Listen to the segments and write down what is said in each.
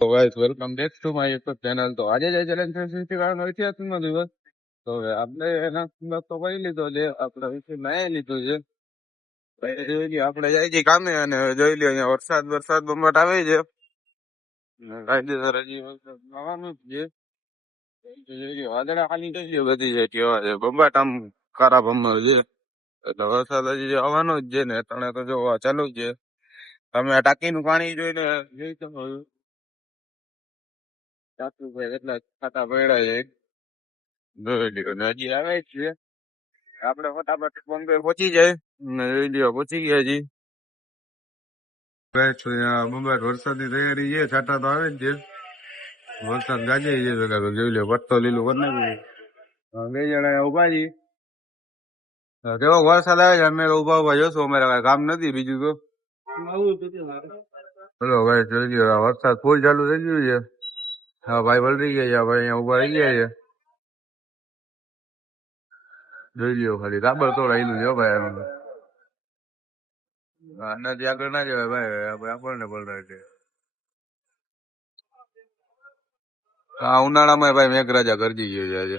તો guys welcome back to my YouTube channel. તો આજે જે ચેલેન્જ સૃષ્ટિકરણનો ઇતિહાસનો દિવસ, તો હવે આપણે એના અંદાજ તો કરી લીધો છે, આપણે વિશે નાઈ લીધું છે. પછી જોઈ લઈએ, આપણે જાય છે કામે અને જોઈ લઈએ અહીંયા વરસાદ બમટ આવે છે. કાયદેસર હજી વરસાદ આવવાનું જ છે. જોઈ લઈએ વાદળા ખાલી જોઈ લઈએ બધી જાય કેવા છે, બમટ આમ કારા ભમર છે. એટલે વરસાદ હજી આવવાનો જ છે ને તને તો જો ચાલુ જ છે. તમે આ ટાંકીનું પાણી જોઈને જોઈ શકો છો. ટાંકી ભાઈ એટલા ખાતા પડ્યા છે, જોઈ લ્યો ને હજી આવે જ છે. આપણે ફટાફટ બોમ્બે પહોંચી જાય ને જોઈ લ્યો પહોંચી ગયા છી. મુંબઈ વરસાદની તૈયારી છે, છાટા તો આવે જ છે. વરસાદ ગાજે છે તો જોઈ લ્યો પટ્ટો લીલું કરી નાખ્યું. બે જણા ઉભા છીએ. કેવો વરસાદ આવે છે, અમે ઉભા જોશું, અમારે કઈ કામ નથી બીજું તો. ચલો ભાઈ જોઈ લ્યો વરસાદ ફૂલ ચાલુ થઈ ગયું છે. હા ભાઈ વલરી ગયા, ભાઈ અહીંયા ઉભા રહી ગયા છે. જોઈ લ્યો ખાલી રાબર તો રહેલું છે ભાઈ. આનાથી આગળ ના જવાય ભાઈ, આપણને પલટાય છે. આ ઉનાળામાં ભાઈ મેઘરાજા ગરજી ગયો છે આજે.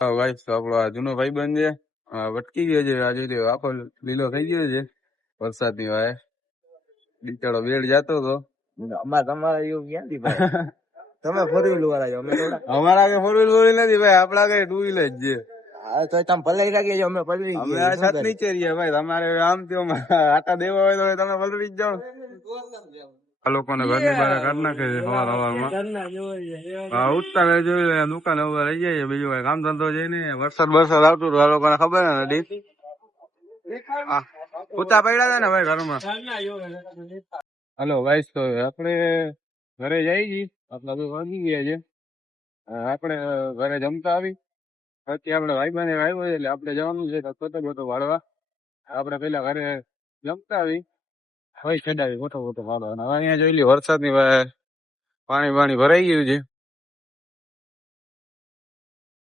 ભાઈ આપણો આ જૂનો ભાઈ બંધ છે, વટકી ગયો છે આજે, આખો લીલો થઈ ગયો છે વરસાદની વાય. બિચારો બેડ જતો હતો. તમારે એવું ક્યાંથી ભાઈ? તમે ફોર વ્હીલ વાળા છો, અમારા કે ફોર વ્હીલ નથી ભાઈ, આપડા કઈ ટુ વ્હીલ જ છે. તો તમે પલળી રાખીએ છો, અમે પલળી અમે આ છત નીચે રહીએ ભાઈ. તમારે આમ તેમ આટા દેવા હોય તો તમે પલળી જ જાઓ. આ લોકોને ઘરની બહાર કાઢ નાખે છે સવારમાં. ઉઠતા જોઈ દુકાને ઉભા રહી જાય, બીજું કઈ કામ ધંધો છે ને. વરસાદ આવતું આ લોકોને ખબર નથી. ઉતા પડ્યા હતા ને ભાઈ ઘરમાં. હાલો ભાઈ, તો આપણે ઘરે જઈ છીએ, આપડા તો વાગી ગયા છે. આપણે ઘરે જમતા આવી પછી આપણે ભાઈ બને આવ્યો છે એટલે આપણે જવાનું છે ફોટો વાળવા. આપણે પેલા ઘરે જમતા આવી હવે ચડાવી ફોટો વાળવા. હવે અહીંયા જોઈ લ્યો વરસાદની પાણી ભરાઈ ગયું છે.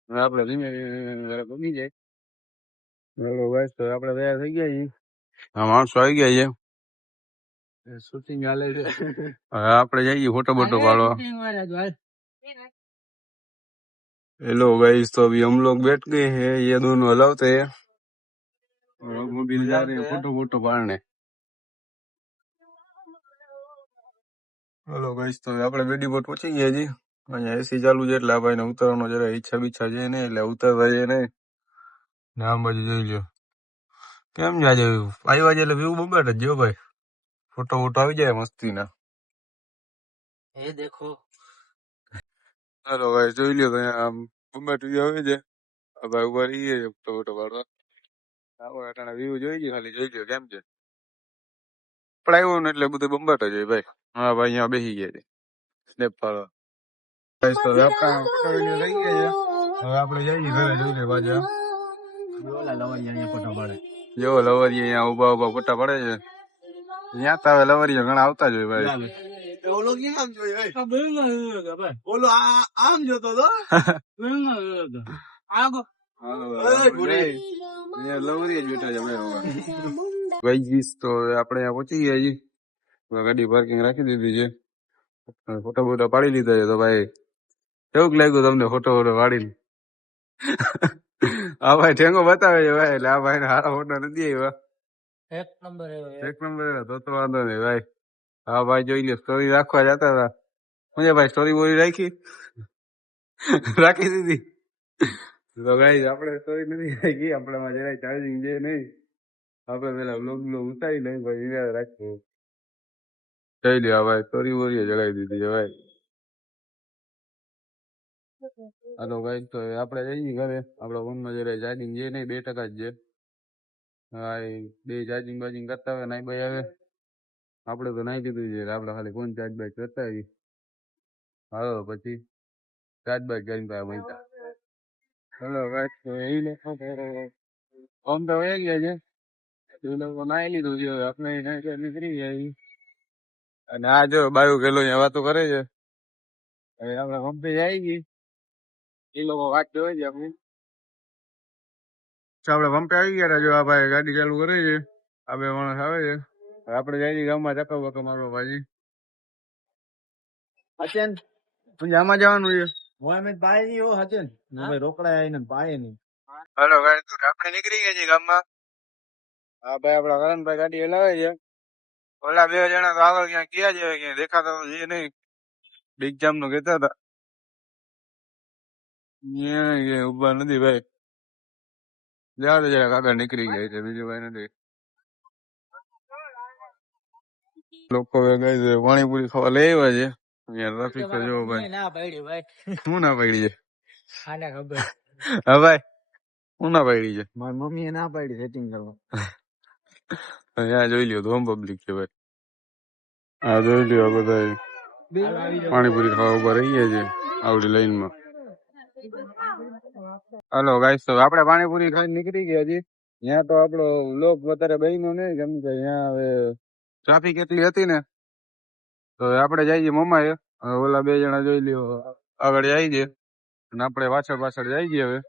હવે આપણે ધીમે ધીમે ઘરે પગી જાય. બરોબર ભાઈ, તો આપણે તૈયાર થઈ ગયા છીએ. હા માણસો આવી ગયા છે, શૂટિંગ ચાલે છે. હવે આપણે જઈએ ફોટો પાડવા. हेलो गाइस, तो अभी हम लोग बैठ गए हैं, ये दोनों अलाउते हैं और मोबाइल जा रहे हैं फोटो पाड़ने. हेलो गाइस, तो આપણે બેડી બોટ પહોંચી ગયા છીએ. અહીંયા એસી ચાલુ છે એટલે આ ભાઈને ઉતરવાનો જરા ઈચ્છા બીચ્છા છે નહીં, એટલે ઉતરતા છે નહીં. આમ બાજુ જોઈ લ્યો કેમ જાજે આવ્યા છે એટલે વ્યૂ બગાડ જ જો ભાઈ. ફોટો આવી જાય મસ્તીના. એ દેખો. હાલો ભાઈ જોઈ લ્યો આમ બગાડ આવે છે. ભાઈ ઉભા રહી ગયા ફોટો પાડવા. આપણે વ્યૂ જોઈ લ્યો, ખાલી જોઈ લ્યો કેમ છે. પડાવ્યો ને એટલે બધું બંબાટ જ હોય ભાઈ. હા ભાઈ અહીંયા બેસી ગયા છે સ્નેપ પાડવા. હવે આપણે જઈએ ઘરે જોઈ લે પાછા. જો લવરી અહીંયા ઉભા ફોટા પડે છે. ત્યાં તો હવે લવરીઓ ઘણા આવતા જ હોય ભાઈ. ઓલો ક્યાં જોઈ ઓલો આમ જોતો હતો. લવરી જ બેઠા છે ભાઈ. તો આપણે અહીંયા પહોંચી ગયા છીએ, ગાડી પાર્કિંગ રાખી દીધી છે, ફોટો પાડી લીધા છે. તો ભાઈ કેવું લાગ્યું તમને ફોટો પાડીને? આ ભાઈ ઠેંગો બતાવે છે ભાઈ, એટલે આ ભાઈ સારા ફોટો નથી આવ્યા. એક નંબર તો વાંધો નહીં ભાઈ. હા ભાઈ જોઈ લે, સ્ટોરી રાખવા જતા હતા. શું ભાઈ સ્ટોરી બોરી રાખી દીધી? તો ભાઈ આપણે સ્ટોરી નથી રાખી, આપણામાં જરાય ચાર્જિંગ છે નહીં. આપણે પેલા બ્લોગ ઉતારી લઈ ભાઈ રાખવું. જોઈ લે ભાઈ સ્ટોરી બોરી જગાવી દીધી છે ભાઈ. હાલો ભાઈ, તો આપણે જઈએ ઘરે. આપણા ફોનમાં જરાય ચાર્જિંગ છે નહીં, 2% જ છે. હા બે ચાર્જિંગ બાર્જિંગ કરતા હોય નાઈ ભાઈ આવે. આપણે તો નાઈ દીધું છે, આપણે ખાલી ફોન ચાર્જ બાજ કરતા આવીએ. હાલો પછી ચાર્જ બાજ કરીને મળતા. ચલો ભાઈ, તો એ લોકો ફોન તો વહી ગયા છે, એ લોકો નાઈ લીધું છે, આપણે નીકળી ગયા. અને આ જો બાયું ગેલો અહીંયા વાતો કરે છે. હવે આપણે પંપે જાય ગઈ, એ લોકો વાત જોઈ છે આપણી. આપણે પંપે આવી ગયા. જો આ ભાઈ ગાડી ચાલુ કરે છે, આ બે માણસ આવે છે. આપણે જઈએ ગામમાં ચક્કર બક્કર મારવા ભાજી. હચન પછી આમાં જવાનું છે. મોહમ્મદ ભાઈ ની હો હચન ભાઈ રોકડા આવીને ભાઈ ની હાલો ગાઈસ તો આપણે નીકળી ગયા છીએ ગામમાં. હા ભાઈ આપડા કરણભાઈ ગાડી હલાવે છે. ઓલા બે જણા તો આગળ ક્યાંક ગયા છે ક્યાંય દેખાતા તો છે નહીં. એક્ઝામ નું કહેતા હતા. ક્યાંય ઉભા નથી ભાઈ. જવા દે જરાક આગળ નીકળી ગયા છે બીજું ભાઈ નથી. લોકો ભેગા છે પાણીપુરી ખાવા લઈ આવ્યા છે. અહીંયા ટ્રાફિક તો જોવો ભાઈ. ના પાડી ભાઈ શું ના પડી છે? આને ખબર હા ભાઈ શું ના પડી છે? મારી મમ્મી એ ના પાડી સેટિંગ કરવા અહીંયા જોઈ લ્યો તો હોમ પબ્લિક છે ભાઈ. આ જોઈ લ્યો આ બધા પાણીપુરી ખાવા ઉભા રહી ગયા છે આવડી લાઈનમાં. હાલો ગાઈસ તો આપણે પાણીપુરી ખાઈને નીકળી ગયા છીએ. ત્યાં તો આપણો લોક વધારે બન્યો નહીં કેમ કે અહીંયા હવે ટ્રાફિક એટલી હતી ને તો આપણે જઈએ છીએ મમાએ. હવે ઓલા બે જણા જોઈ લ્યો આગળ જાય છે અને આપણે પાછળ પાછળ જાય છીએ હવે.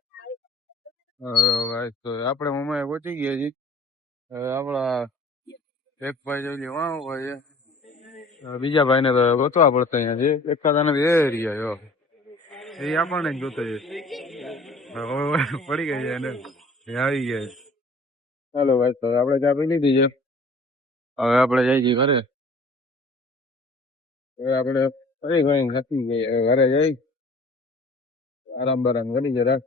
ગાઈસ તો આપણે મમાએ પહોંચી ગયા છીએ. હવે આપણા એક ભાઈ જોઈ લ્યો વાં ઉભા છે. બીજા ભાઈને તો ગોતવા પડતા અહીંયા છે એકાદા નથી એ રહ્યા જો એ આપણને જ ગોતે છે. પડી ગઈ છે એને એ આવી ગયા છે. ચાલો ભાઈ તો આપણે ચા પી લીધી છે. હવે આપણે જઈ છીએ ઘરે. હવે આપણે ફરી ઘણી થાકી ગઈ ઘરે જઈ આરામ બારામ કરી જરાક.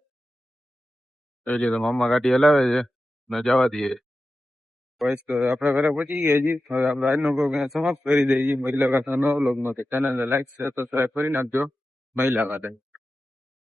એટલે તો મામા ગાડી હલાવે છે ને જવા દઈએ. બસ તો આપણે ઘરે પહોંચી ગયા છીએ. હવે આપણે આજનો પ્રોગ્રામ સમાપ્ત કરી દઈએ છીએ. મહિલા કથા નવો લોગમાં ચેનલને લાઈક શેર સબસ્ક્રાઈબ કરી નાખજો. મહિલા કથા